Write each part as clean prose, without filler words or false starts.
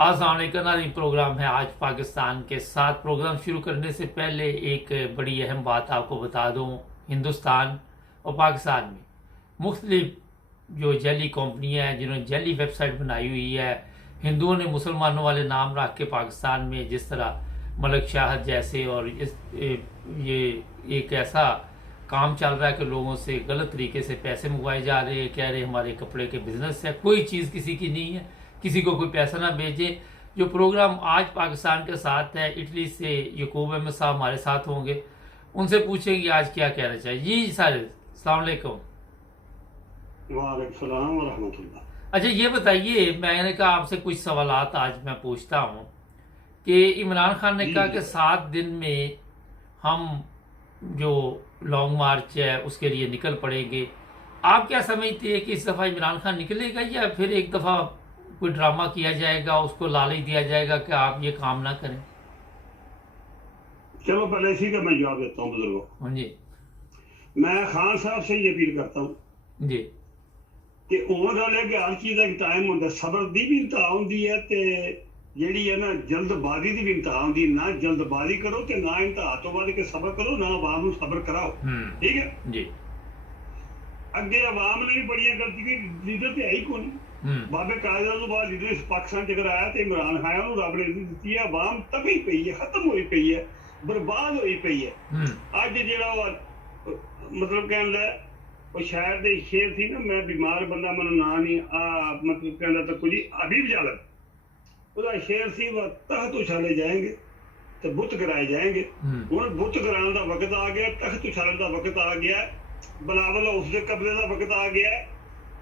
आज आने का नारी प्रोग्राम है आज पाकिस्तान के साथ। प्रोग्राम शुरू करने से पहले एक बड़ी अहम बात आपको बता दूं। हिंदुस्तान और पाकिस्तान में मुख्तलिफ जो जैली कंपनियां हैं जिन्होंने जैली वेबसाइट बनाई हुई है, हिंदुओं ने मुसलमानों वाले नाम रख के पाकिस्तान में जिस तरह मलक शाहद जैसे और ये एक ऐसा काम चल रहा है कि लोगों से गलत तरीके से पैसे मंगवाए जा रहे हैं। कह रहे हमारे कपड़े के बिजनेस है, कोई चीज़ किसी की नहीं है, किसी को कोई पैसा ना भेजे। जो प्रोग्राम आज पाकिस्तान के साथ है, इटली से यकूब अहमद साहब हमारे साथ होंगे, उनसे पूछेंगे आज क्या कहना चाहिए। जी सर, अस्सलाम वालेकुम। वालेकुम सलाम व रहमतुल्लाह। अच्छा ये बताइए, मैंने कहा आपसे कुछ सवालात आज मैं पूछता हूँ कि इमरान खान ने कहा कि 7 दिन में हम जो लॉन्ग मार्च है उसके लिए निकल पड़ेंगे। आप क्या समझते हैं कि इस दफ़ा इमरान खान निकलेगा या फिर एक दफ़ा कोई ड्रामा किया जाएगा, उसको लालच दिया जाएगा कि आप ये काम ना करें? चलो पहले इसी का मैं जवाब देता हूँ बुजुर्गों। हाँ जी मैं खान साहब से ये अपील करता हूँ जी कि उम्र वाले के हर चीज़ का एक टाइम होता है। सबर की भी इंतहा होती है ते ਜਿਹੜੀ है ना जल्दबाजी की भी इंतहा होती है। ना जल्दबाजी करो तो ना इंतहा तो बाद के सबर करो, ना आवाम को सबर कराओ। ठीक है जी। अगे आवाम ने भी बड़ियां गलती की, लीडर तो है ही कौन। बाबे कायदा तो बाद लीडर पाकिस्तान च अगर आया तो इमरान खान को रब ने दी है। आवाम तभी पई है, खत्म हुई पई है, बर्बाद हुई पई है। अज जो मतलब कहना वो शायद शेर थी ना, मैं बीमार बंदा मैं ना नहीं मतलब कहना तो कुछ हबीब जालम ਉਹਦਾ शेर सी वह तख्त उछाले जाएंगे तो बुत गिराए जाएंगे। हूँ बुत गिराने का वक्त आ गया, तख्त उछालन का वक्त आ गया, बिलावल उसके कबले का वक्त आ गया।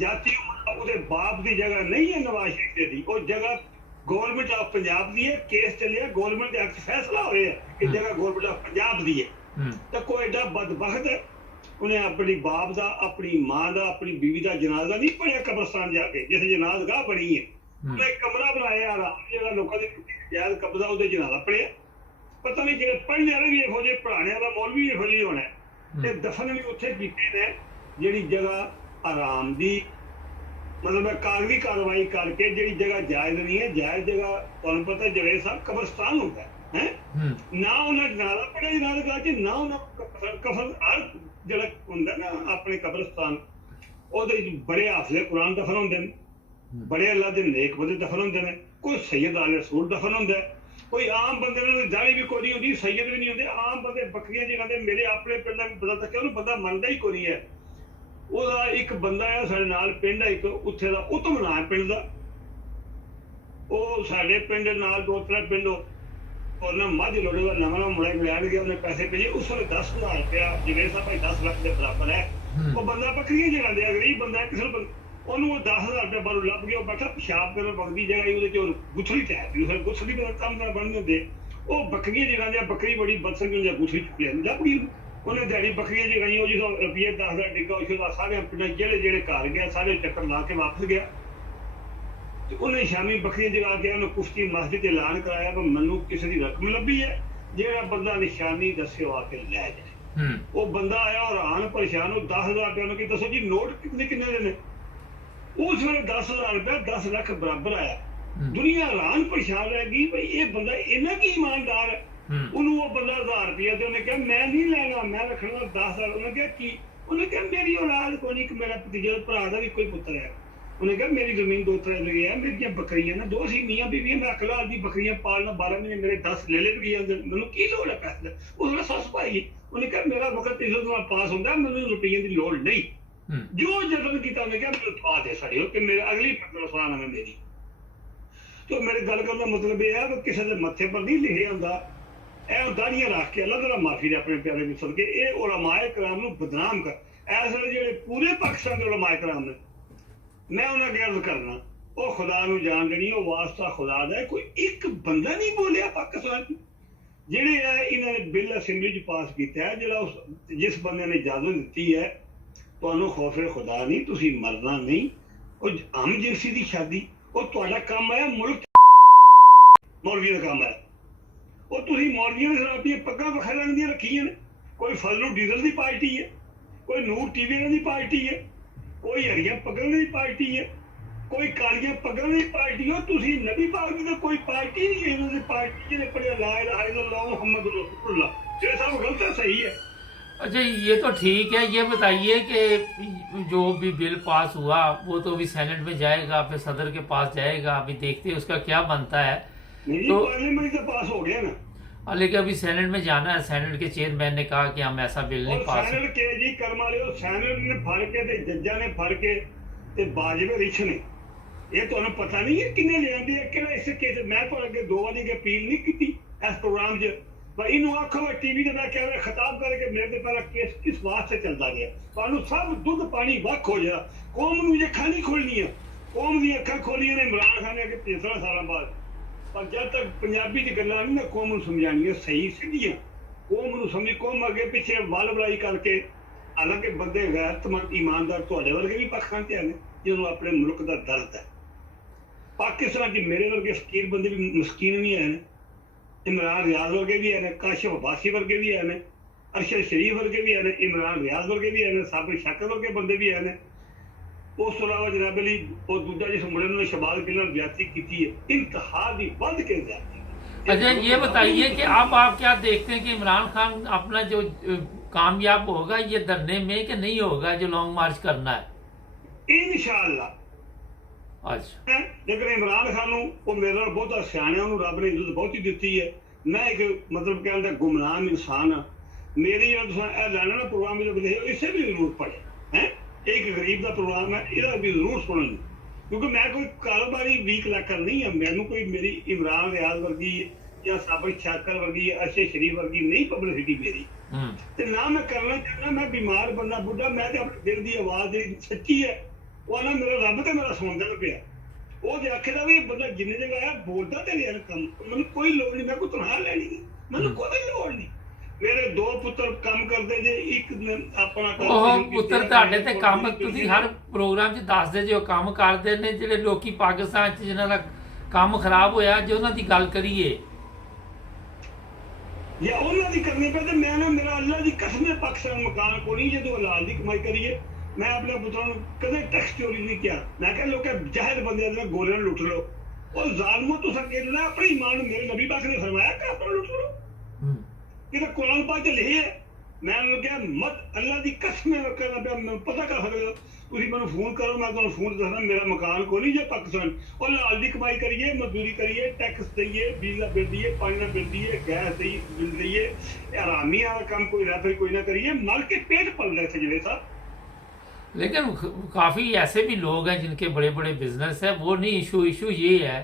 जाति उसके बाप की जगह नहीं है नवाज शरीफ की, वो जगह गवर्नमेंट ऑफ पंजाब की है। केस चलिए गवर्नमेंट एक्ट फैसला हो कि जगह गवर्नमेंट ऑफ पंजाब की है। तो कोई एडा बदबख्त है उन्हें अपनी बाप का, अपनी मां का, अपनी बीवी का जनाजा नहीं पढ़िया कब्रस्तान जाके, जिस जनाजगाह बनी है एक कमरा बनाया आराम लोगों जायज कब्जा उसे जनाजा पढ़िया। पता नहीं जो पढ़ने वाले भी यहो जे, पढ़ाने वाला मौल भी यहो जी होना है। दफन भी उत्थे कीते ने जिहड़ी जगह आराम दी मतलब कागजी कार्रवाई करके, जिहड़ी जगह जायज नहीं है, जायज जगह तुहानूं पता जवेद साहब कब्रस्तान होता है ना उन्हें जनाजा पढ़िया जनाजगाह च, ना उन्हें कफन हर जिहड़ा हुंदा ना अपने कब्रस्तान उहदे बड़े हाफिज़े कुरान दफन होंदे ने, बड़े अल्लाह के नेक बंदे दफन होंदे ने, कोई सैयद आले रसूल दफन होंदा है, कोई आम बंदे ने दाढ़ी भी कोई नहीं होंदी, सैयद भी नहीं होंदे। आम बंदे बकरियां जिन्हां मेरे अपने पिंड भी पता तक उन्हें बंदा मनदा ही कोई है। ਉਹਦਾ ਇੱਕ ਬੰਦਾ ਹੈ ਸਾਡੇ ਨਾਲ ਪਿੰਡ ਹੈ ਇੱਕ ਉੱਥੇ ਦਾ ਉਤਮ ਨਾਂ ਹੈ ਪਿੰਡ ਦਾ, ਉਹ ਸਾਡੇ ਪਿੰਡ ਨਾਲ 2-3 ਪਿੰਡ ਉਹਨਾਂ ਮੱਝ ਲੋੜੇ ਦਾ ਨਵਾਂ ਮੁੰਡਾ ਲੈਣ ਗਿਆ, ਉਹਨੇ ਪੈਸੇ ਭੇਜੇ। ਉਸ ਵੇਲੇ 10,000 ਰੁਪਇਆ ਜਿਵੇਂ ਸਾਹਿਬ ਭਾਈ 10 ਲੱਖ ਦੇ ਬਰਾਬਰ ਹੈ। ਉਹ ਬੰਦਾ ਬੱਕਰੀਆਂ ਚਲਾਉਂਦੇ ਆ, ਗਰੀਬ ਬੰਦਾ ਕਿਸੇ ਨੂੰ ਉਹਨੂੰ ਉਹ 10,000 ਰੁਪਇਆ ਬਾਹਰੋਂ ਲੱਭ ਗਿਆ। ਉਹ ਬੈਠਾ ਪਿਸ਼ਾਬ ਕਰਨ ਵਗਦੀ ਜਗ੍ਹਾ ਉਹਦੇ ਚ ਗੁੱਥੜੀ ਟੈਪ ਵੀ ਫਿਰ ਗੁੱਥੜੀ ਦਾ ਕੰਮ ਕਰ ਬਣ ਜਾਂਦੇ। ਉਹ ਬੱਕਰੀਆਂ ਚਲਾਉਂਦੇ ਆ, ਬੱਕਰੀ ਬੜੀ ਬਦਸੰਗੀ ਜਾਂ ਗੁੱਥੜੀ ਚੁੱਕ ਲਿਆ ਲੱਭ ਗਈ ਉਹਨੇ ਦਿਹਾੜੀ ਬੱਕਰੀਆਂ ਜਗਾਈਆਂ। ਉਹ ਜਦੋਂ ਰੁਪਈਏ 10,000 ਡਿੱਗਾ ਉਹ ਸਾਰੇ ਪਿੰਡਾਂ ਜਿਹੜੇ ਘਰ ਗਿਆ ਸਾਰੇ ਚੱਕਰ ਲਾ ਕੇ ਵਾਪਸ ਗਿਆ। ਤੇ ਉਹਨੇ ਸ਼ਾਮੀ ਬੱਕਰੀਆਂ ਜਗਾ ਕੇ ਉਹਨੇ ਕੁਸ਼ਤੀ ਮਸਜਿਦ ਐਲਾਨ ਕਰਾਇਆ ਕਿ ਮੈਨੂੰ ਕਿਸੇ ਦੀ ਰਕਮ ਲੱਭੀ ਹੈ, ਜਿਹੜਾ ਬੰਦਾ ਨਿਸ਼ਾਨੀ ਦੱਸਿਓ ਆ ਕੇ ਲੈ ਜਾਏ। ਉਹ ਬੰਦਾ ਆਇਆ ਹੈਰਾਨ ਪਰੇਸ਼ਾਨ, ਉਹ 10,000 ਰੁਪਏ ਉਹਨੂੰ ਕੀ ਦੱਸੋ ਜੀ ਨੋਟ ਕਿੰਨੇ ਦੇ ਨੇ। ਉਸ ਵੇਲੇ 10,000 ਰੁਪਇਆ 10 ਲੱਖ ਬਰਾਬਰ ਆਇਆ। ਦੁਨੀਆ ਹੈਰਾਨ ਪਰੇਸ਼ਾਨ ਰਹਿ ਗਈ ਬਈ ਇਹ ਬੰਦਾ ਇੰਨਾ ਕੀ ਇਮਾਨਦਾਰ ਹੈ। ਉਹਨੂੰ ਉਹ ਬੰਦਾ 1000 ਰੁਪਇਆ ਤੇ ਉਹਨੇ ਕਿਹਾ ਮੈਂ ਨਹੀਂ ਲੈਣਾ, ਮੈਂ ਰੱਖਣਾ 10,000। ਉਹਨੇ ਕਿਹਾ ਕੀ? ਉਹਨੇ ਕਿਹਾ ਮੇਰੀ ਔਲਾਦ ਕੋਈ ਨਹੀਂ, ਮੇਰਾ ਭਤੀਜਾ ਭਰਾ ਦਾ ਵੀ ਕੋਈ ਪੁੱਤਰ ਹੈ। ਉਹਨੇ ਕਿਹਾ ਮੇਰੀ ਜ਼ਮੀਨ 2-3 ਲਗੇ ਹੈ, ਮੇਰੀਆਂ ਬੱਕਰੀਆਂ ਨੇ 2 ਸੀ ਮੀਆਂ ਬੀਵੀਆਂ, ਮੈਂ ਅਕਲਾ ਦੀ ਬੱਕਰੀਆਂ ਪਾਲਣਾ 12 ਮਹੀਨੇ ਮੇਰੇ 10 ਲੈ ਵੀ ਗਏ, ਮੈਨੂੰ ਕੀ ਲੋੜ ਹੈ ਪੈਸੇ ਦੀ। ਉਹਦਾ ਸੱਸ ਭਾਈ ਉਹਨੇ ਕਿਹਾ ਮੇਰਾ ਵਕਤ ਇਸ ਤੋਂ ਪਾਸ ਹੁੰਦਾ, ਮੈਨੂੰ ਰੁਪਈਏ ਦੀ ਲੋੜ ਨਹੀਂ। ਜੋ ਜਤਨ ਕੀਤਾ ਉਹਨੇ ਕਿਹਾ ਮੈਨੂੰ ਦਵਾ ਦੇ ਸੜਿਓ ਕਿ ਮੇਰੇ ਅਗਲੀ ਫਸਲ ਫਲਾਣਾ ਹੈ ਮੇਰੀ। तो मेरे गल करने का मतलब यह है कि किसी के मत्थे पर नहीं लिखे होंदा ਇਹ ਦਾੜੀਆਂ ਰੱਖ ਕੇ ਅੱਲਾਹ ਤਾਲਾ ਮਾਫੀ ਦੇ ਆਪਣੇ ਪਿਆਰੇ ਨੂੰ ਸਦਕੇ ਇਹ ਉਲਮਾਏ ਕਰਾਮ ਨੂੰ ਬਦਨਾਮ ਕਰ। ਇਸ ਵੇਲੇ ਜਿਹੜੇ ਪੂਰੇ ਪਾਕਿਸਤਾਨ ਦੇ ਉਲਮਾਏ ਕਰਾਮ ਨੇ, ਮੈਂ ਉਹਨਾਂ ਦੀ ਅਰਜ਼ ਕਰਨਾ ਉਹ ਖੁਦਾ ਨੂੰ ਜਾਣ ਦੇਣੀ, ਉਹ ਵਾਸਤਾ ਖੁਦਾ ਦਾ। ਕੋਈ ਇੱਕ ਬੰਦਾ ਨਹੀਂ ਬੋਲਿਆ ਪਾਕਿਸਤਾਨ ਚ ਜਿਹੜੇ ਹੈ ਇਹਨਾਂ ਨੇ ਬਿੱਲ ਅਸੈਂਬਲੀ ਚ ਪਾਸ ਕੀਤਾ ਹੈ, ਜਿਹੜਾ ਉਸ ਜਿਸ ਬੰਦੇ ਨੇ ਇਜਾਜ਼ਤ ਦਿੱਤੀ ਹੈ ਤੁਹਾਨੂੰ ਖੌਫੇ ਖੁਦਾ ਨਹੀਂ, ਤੁਸੀਂ ਮਰਨਾ ਨਹੀਂ। ਉਹ ਆਮ ਜਿੰਸੀ ਦੀ ਸ਼ਾਦੀ ਉਹ ਤੁਹਾਡਾ ਕੰਮ ਹੈ, ਮੁਲਕ ਮੌਲਵੀ ਦਾ ਕੰਮ ਹੈ। ਉਹ ਤੁਸੀਂ ਮੌਲਵੀਆਂ ਨੇ ਸ਼ਰਾਬੀਆਂ ਪੱਗਾਂ ਵਖੈਰਾਂ ਦੀਆਂ ਰੱਖੀਆਂ ਨੇ। ਕੋਈ ਫਜ਼ਲੂ ਡੀਜ਼ਲ ਦੀ ਪਾਰਟੀ ਹੈ, ਕੋਈ ਨੂਰ ਟੀਵੀ ਦੀ ਪਾਰਟੀ ਹੈ, ਕੋਈ ਹਰੀਆਂ ਪੱਗਾਂ ਦੀ ਪਾਰਟੀ ਹੈ, ਕੋਈ ਕਾਲੀਆਂ ਪੱਗਾਂ ਦੀ ਪਾਰਟੀ ਹੋ ਤੁਸੀਂ, ਨਬੀ ਪਾਕ ਦੀ ਤਾਂ ਕੋਈ ਪਾਰਟੀ नहीं है। इन्होंने पार्टी ਜਿਹਨੇ ਪੜਿਆ ला इलाहा इल्लल्लाह मुहम्मद रसूलुल्लाह, ये सब गलत है सही है। अच्छा ये तो ठीक है, ये बताइए कि जो भी बिल पास हुआ वो तो अभी सेनेट में जाएगा, फिर सदर के पास जाएगा, अभी देखते हैं उसका क्या बनता है। नहीं तो पार्लियामेंट से पास हो गया ना, लेकिन अभी सेनेट में जाना है। सेनेट के चेयरमैन ने कहा कि हम ऐसा बिल नहीं और पास। सैनट के जी कर्म वाले सैनट ने फड़ के ते जज्जा ने फड़ के ते बाजवे रिछ ने, ये तो पता नहीं है किन्ने लियांदी है किहड़ा इस केस। मैं तो अगे 2 बारी अपील नहीं की इस प्रोग्राम च, पर इनू आखो टीवी ते मैं कह रहा खिताब करके मेरे ते पहला केस किस वास्ते चलता गया। तुहानू सब दुध पानी वख हो जा, कौम नू ये अखां नहीं खोलनी है, कौम दी अखां खोलियां ने इमरान खान ने कि 15 साल बाद, पर जब तक पंजाबी दी गल्लां नहीं ना कौम नू समझाणियां सही सीधियां, कौम नू समझी कौम अगे पिछे वाल बलाई करके, हालांकि बंदे गैरतमंद ईमानदार तुहाडे वर्गे भी पक्षां ते हैं जिन्होंने अपने मुल्क का दर्द है। पाकिस्तान च मेरे वर्गे फकीर बंदे भी मस्कीन भी हैं, इमरान रियाज वर्गे भी हैं, काशिफ अब्बासी वर्गे भी हैं, अरशद शरीफ वर्गे भी हैं, इमरान रियाज वर्गे भी हैं, साबिर शाकिर वर्गे बंदे भी हैं। उस तो अलावा जनाब अली और दूजा जिस मुंडे ने शहबाज गिल नाल ज्यादती की है, इंतहा दी वध के ज्यादती। अच्छा ये बताइए कि अब आप क्या देखते हैं कि इमरान खान अपना जो कामयाब होगा ये धरने में कि नहीं होगा, जो लॉन्ग मार्च करना है? इंशाअल्लाह। अच्छा लेकिन इमरान खान वो मेरे नाल बहुत सियाणा, रब ने इज्जत बहुत ही दी है। मैं एक मतलब कहने का गुमनाम इंसान हाँ। मेरी लाना ना प्रोग्राम जो इसे भी जरूर पढ़े हैं, एक गरीब का प्रोग्राम है, यदा भी जरूर सुनेंगे, क्योंकि मैं कोई कारोबारी वीक लैकर नहीं है। मैनू कोई मेरी इमरान रियाज वर्गी या साबिर शाकिर वर्गी या अरशद शरीफ वर्गी नहीं पब्लिसिटी मेरी, ते ना मैं करना चाहना। मैं बीमार बंदा बुढ़ा, मैं तो अपने दिल की आवाज सच्ची है, वो ना मेरा रब तो मेरा सुनता पिया। वो आखेगा भी बंदा जिन्ने जगह आया बोलता तो यार कम, मैंने कोई लोड़ नहीं, मैं कोई तनख्वाह लैनी, मैंने कोई लोड़ नहीं। मेरे 2 पुत्र काम करते जे, एक अपना ਪੁੱਤਰ ਤੁਹਾਡੇ ਤੇ ਕੰਮ ਤੁਸੀਂ ਹਰ ਪ੍ਰੋਗਰਾਮ 'ਚ ਦੱਸਦੇ ਜੇ ਉਹ ਕੰਮ ਕਰਦੇ ਨੇ, ਜਿਹੜੇ ਲੋਕੀ ਪਾਕਿਸਤਾਨ 'ਚ ਜਿਨ੍ਹਾਂ ਦਾ ਕੰਮ ਖਰਾਬ ਹੋਇਆ, ਜੇ ਉਹਨਾਂ ਦੀ ਗੱਲ ਕਰੀਏ या उन्होंने करनी पे, तो मैं ना मेरा अल्लाह की कसम है पाकिस्तान मकान को नहीं, जो हलाल की कमाई करिए। मैं अपने पुत्रों को कदे टैक्स चोरी नहीं किया। मैं कह लोग जाहिर बंदे गोले लुट लो, और जालमो तो कहना अपने ईमान, मेरे नबी पाक ने फरमाया कि अपना लुट लो, ये तो कुरान पाक च लिखी है। मैं उन्होंने कहा मत अल्लाह की कसम करना पे, मैं पता कर सकते हो ਤੁਸੀਂ ਮੈਨੂੰ ਫੋਨ ਕਰੋ, ਮੈਂ ਤੁਹਾਨੂੰ ਫੋਨ ਦੱਸਣਾ ਮੇਰਾ ਮਕਾਨ ਕੋਈ ਨਹੀਂ ਜੇ ਪਾਕਿਸਤਾਨ। ਉਹ ਲਾਲ ਦੀ ਕਮਾਈ ਕਰੀਏ, ਮਜ਼ਦੂਰੀ ਕਰੀਏ, ਟੈਕਸ ਦਈਏ, ਬਿਜਲੀ ਦਾ ਬਿੱਲ ਦਈਏ, ਪਾਣੀ ਦਾ ਬਿੱਲ ਦਈਏ, ਗੈਸ ਦੀ ਬਿੱਲ ਦਈਏ, ਇਹ ਹਰਾਮੀ ਵਾਲਾ ਕੰਮ ਕੋਈ ਰੈਫਰ ਕੋਈ ਨਾ करिए, मल के पेट पल रहे थे जिले साहब। लेकिन काफ़ी ऐसे भी लोग हैं जिनके बड़े बड़े बिजनेस है, वो नहीं। इशू ये है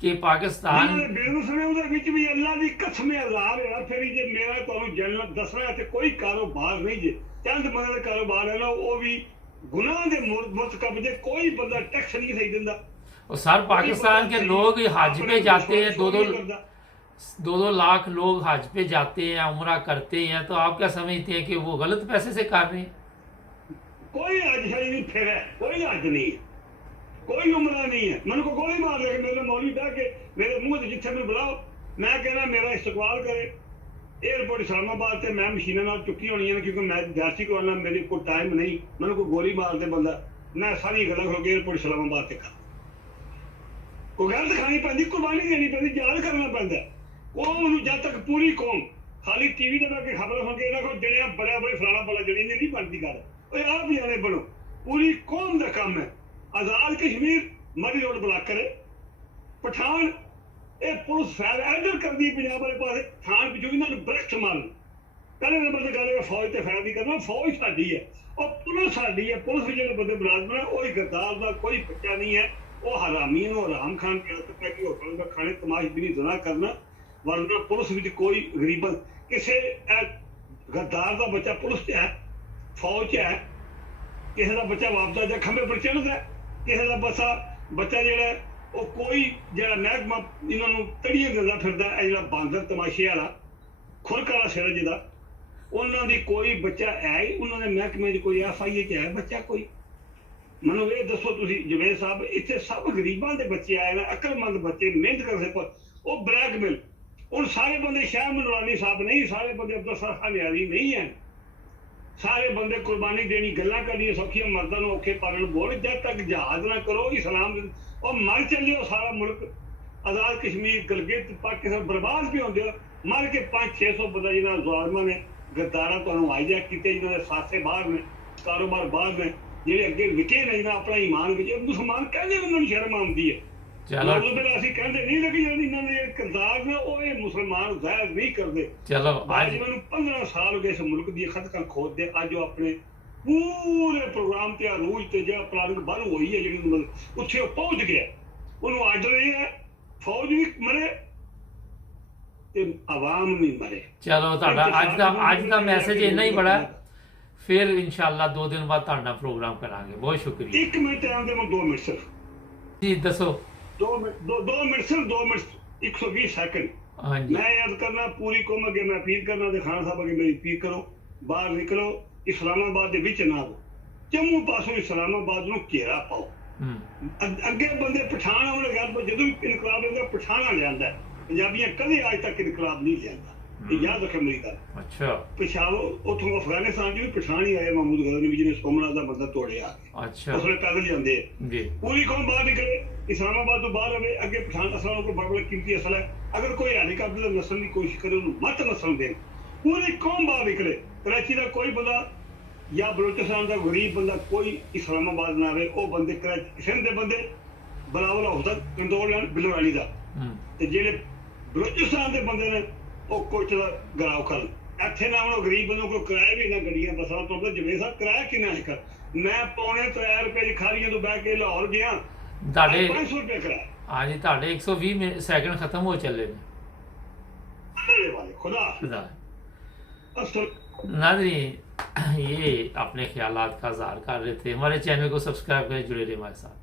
कि पाकिस्तान बिजनेस ने ਉਹਦੇ ਵਿੱਚ ਵੀ ਅੱਲਾ ਦੀ ਕਸਮ ਹਜ਼ਾਰ ਹੈ। ਫਿਰ ਜੇ ਮੇਰਾ ਤੁਹਾਨੂੰ ਜਨਰਲ ਦੱਸਣਾ ਤੇ ਕੋਈ ਕਾਰੋਬਾਰ ਨਹੀਂ ਜੇ, ਚੰਦ ਬੰਦੇ ਦਾ ਕਾਰੋਬਾਰ ਹੈ ਨਾ, ਉਹ ਵੀ गुनाह दे मुर्तकब जे, कोई बंदा टैक्स नहीं सही दिंदा। और सर पाकिस्तान के लोग हज पे जाते हैं, 2-2 लाख लोग हज पे जाते हैं, उम्रा करते हैं, तो आप क्या समझते हैं कि वो गलत पैसे से कर रहे हैं? कोई हज शरी नहीं फिर है, कोई हज नहीं है, कोई उम्रा नहीं है। मैंने को गोली मार दे, मेरे मौलवी दा के मेरे मुंह से जिथे मैं बुलाओ, मैं कहना मेरा इस्तकबाल करे। एयरपोर्ट इस्लामाबाद से मैं मशीना नाल चुकी होनी है, क्योंकि मैं विद्यार्थी को आना, मेरे को टाइम नहीं, मैंने को गोली मार दे बंदा, मैं सारी गल्लां खलो के एयरपोर्ट इस्लामाबाद से कर को गल दिखानी पैंदी, कुर्बानी देनी पैंदी, याद करना पैंदा। कौम नूं जद तक पूरी कौम खाली टीवी ते बैठ के खबर सुन के इन्हां को जड़ियां बड़ा बड़े फलाना बड़ा जड़ी नहीं बनती गल। ओए आप जाने बनो, पूरी कौम दा काम है। आजाद कश्मीर मरी रोड ब्लॉक करे, पठान ਇਹ ਪੁਲਿਸ ਫੈਲ ਐਡਰ ਕਰਦੀ ਪੰਜਾਬ ਵਾਲੇ ਪਾਸੇ, ਥਾਣ ਪਿੱਛੋਂ ਇਹਨਾਂ ਨੂੰ ਬ੍ਰੈਕਟ ਮਾਰਨ। ਪਹਿਲੇ ਨੰਬਰ ਤੇ ਗੱਲ ਹੈ ਫੌਜ ਤੇ ਫੈਲ ਨਹੀਂ ਕਰਨਾ, ਫੌਜ ਸਾਡੀ ਹੈ, ਉਹ ਪੁਲਿਸ ਸਾਡੀ ਹੈ। ਪੁਲਿਸ ਵਿੱਚ ਜਿਹੜੇ ਬੰਦੇ ਮੁਲਾਜ਼ਮ ਹੈ ਉਹ ਗੱਦਾਰ ਦਾ ਕੋਈ ਬੱਚਾ ਨਹੀਂ ਹੈ, ਉਹ ਹਰਾਮੀ ਨੂੰ ਹਰਾਮ ਖਾਨ ਕਹਿ ਸਕਦਾ ਕਿ ਹੋਟਲ ਦਾ ਖਾਣੇ ਤਮਾਸ਼ਬੀਨੀ ਜ਼ਨਾ ਕਰਨਾ, ਵਰਨਾ ਪੁਲਿਸ ਵਿੱਚ ਕੋਈ ਗਰੀਬਨ ਕਿਸੇ ਗੱਦਾਰ ਦਾ ਬੱਚਾ ਪੁਲਿਸ 'ਚ ਹੈ, ਫੌਜ 'ਚ ਹੈ, ਕਿਸੇ ਦਾ ਬੱਚਾ ਵਾਪਦਾ ਜਾਂ ਖੰਭੇ ਪਰ ਚੜ੍ਹਦਾ, ਕਿਸੇ ਦਾ ਬੱਚਾ ਜਿਹੜਾ ਉਹ ਕੋਈ ਜਿਹੜਾ ਮਹਿਕਮਾ ਇਹਨਾਂ ਨੂੰ ਤੜੀਆਂ ਦਿੰਦਾ ਫਿਰਦਾ, ਇਹ ਜਿਹੜਾ ਬਾਂਦਰ ਤਮਾਸ਼ੇ ਵਾਲਾ ਖੁਰਕ ਵਾਲਾ ਸਿਰ ਜਿਹਦਾ, ਉਹਨਾਂ ਦੀ ਕੋਈ ਬੱਚਾ ਹੈ ਹੀ ਉਹਨਾਂ ਦੇ ਮਹਿਕਮੇ 'ਚ ਕੋਈ FIA 'ਚ ਹੈ ਬੱਚਾ ਕੋਈ? ਮੈਨੂੰ ਇਹ ਦੱਸੋ ਤੁਸੀਂ ਜਵੇਦ ਸਾਹਿਬ, ਇੱਥੇ ਸਭ ਗਰੀਬਾਂ ਦੇ ਬੱਚੇ ਆਏ ਨੇ, ਅਕਲਮੰਦ ਬੱਚੇ, ਮਿਹਨਤ ਕਰਦੇ ਪਰ ਉਹ ਬਲੈਕਮੇਲ। ਹੁਣ ਸਾਰੇ ਬੰਦੇ ਸ਼ਾਹ ਮਨਵਾਨੀ ਸਾਹਿਬ ਨਹੀਂ, ਸਾਰੇ ਬੰਦੇ ਅਬਦੁਲ ਸਲਾਹ ਨਿਆਜ਼ੀ ਨਹੀਂ ਹੈ। ਸਾਰੇ ਬੰਦੇ ਕੁਰਬਾਨੀ ਦੇਣੀ, ਗੱਲਾਂ ਕਰਨੀਆਂ ਸੌਖੀਆਂ, ਮਰਦਾਂ ਨੂੰ ਔਖੇ ਪਾਲਣ ਬੋਲ। ਜਦ ਤੱਕ ਜਹਾਜ਼ ਨਾ ਕਰੋ ਇਸਲਾਮ ਉਹ ਮਰ ਚੱਲਿਓ, ਸਾਰਾ ਮੁਲਕ ਆਜ਼ਾਦ ਕਸ਼ਮੀਰ, ਗਲਗਿਤ, ਪਾਕਿਸਤਾਨ ਬਰਬਾਦ ਵੀ ਹੁੰਦੇ ਹੋ। ਮਰ ਕੇ 500-600 ਬੰਦਾ ਜਿਹਨਾਂ ਜ਼ਾਲਮਾਂ ਨੇ ਗੱਦਾਰਾਂ ਤੁਹਾਨੂੰ ਹਾਈਜੈਕ ਕੀਤੇ, ਜਿਹਨਾਂ ਦੇ ਸਾਥੇ ਬਾਹਰ ਨੇ, ਕਾਰੋਬਾਰ ਬਾਹਰ ਨੇ, ਜਿਹੜੇ ਅੱਗੇ ਵਿਕੇ ਨੇ ਜਿਹਨਾਂ ਆਪਣਾ ਈਮਾਨ ਵਿੱਚ। ਮੁਸਲਮਾਨ ਕਹਿੰਦੇ ਉਹਨਾਂ ਨੂੰ ਸ਼ਰਮ ਆਉਂਦੀ ਹੈ। ਚਲੋ ਅਸੀਂ ਕਹਿੰਦੇ ਨਹੀਂ ਲੱਗੀ ਜਾਂਦੀ ਇਹਨਾਂ ਦੇ ਕਿਰਦਾਰ ਨੇ, ਉਹ ਇਹ ਮੁਸਲਮਾਨ ਜ਼ਾਹਿਰ ਨਹੀਂ ਕਰਦੇ। ਚਲੋ ਅੱਜ ਮੈਨੂੰ 15 ਸਾਲ ਹੋ ਗਏ ਇਸ ਮੁਲਕ ਦੀ ਖਤਕਾਂ ਖੋਦਦੇ। ਅੱਜ ਉਹ ਆਪਣੇ ਪੂਰੇ ਪ੍ਰੋਗਰਾਮ ਤੇ ਅਰੂਜ ਤੇ ਜਿਹੜਾ ਪਲਾਨਿੰਗ ਬੰਦ ਹੋਈ ਹੈ, ਜਿਹੜੀ ਉੱਥੇ ਉਹ ਪਹੁੰਚ ਗਿਆ। ਉਹਨੂੰ ਆਰਡਰ ਇਹ ਹੈ ਫੌਜ ਵੀ ਮਰੇ ਤੇ ਆਵਾਮ ਵੀ ਮਰੇ। ਚਲੋ ਤੁਹਾਡਾ ਅੱਜ ਦਾ ਮੈਸੇਜ ਇੰਨਾ ਹੀ ਬੜਾ। ਫਿਰ ਇਨਸ਼ਾਅੱਲਾ 2 ਦਿਨ ਬਾਅਦ ਤੁਹਾਡੇ ਨਾਲ ਪ੍ਰੋਗਰਾਮ ਕਰਾਂਗੇ। ਬਹੁਤ ਸ਼ੁਕਰੀਆ। 1 ਮਿੰਟ ਟਾਈਮ ਦੇ, ਮੈਂ 2 ਮਿੰਟ ਸਿਰਫ। ਜੀ ਦੱਸੋ। 2 ਮਿੰਟ ਸਿਰਫ 2 ਮਿੰਟ 120 ਸੈਕਿੰਡ। ਹਾਂਜੀ मैं याद करना पूरी कौम अगे मैं अपील करना ते खान साहब अगे मेरी अपील करो, बाहर निकलो, इस्लामाबाद दे विच ना आओ, जम्मू पासों इस्लामाबाद नूं घेरा पाओ। अगे बंदे पठान आउण गल जदों भी इनकलाब होंदा पठाना लियांदा है, पंजाबियां कदे आज तक इनकलाब नहीं लियांदा। ये याद रखो मेरी गल। अच्छा पेशावर उथों अफगानिस्तान च भी पठान ही आए, महमूद गजनवी जी ने सोमनाथ दा बंदा तोड़िया। अच्छा उसले पैदल जांदे जी। पूरी कौम बाहर निकले, इस्लामाबाद तो बाहर आवे, अगे पठान असलाम को बड़ा बड़ा कीमती असल है। अगर कोई हेलीकॉप्टर नस्ल की कोशिश करे उन्हें मत नस्ल दें। पूरी कौम बाहर निकले। कराची का कोई बंदा या बलोचिस्तान का गरीब बंदा कोई इस्लामाबाद ना आवे। वो बंदे कराची सिंध के बंदे बलावल हाउस तक कंट्रोल लैन बिलोरानी का, ते जेड़े बलोचिस्तान के बंदे ने वो कोच का गराव कर। इत्थे ना उन्होंने गरीब बंदों को किराया भी ना गड्डियां बसां तो जवेद साहब किराया कितना है कर। मैं £3.5 की खालियां तो बह के लाहौर गया, 500 रुपये किराया। हाँ जी, ਤੁਹਾਡੇ 120 सेकंड खत्म हो चले खुदा नाज़रीन, ये अपने ख्यालात का इज़हार कर रहे थे। हमारे चैनल को सब्सक्राइब करें, जुड़े रहे हमारे साथ।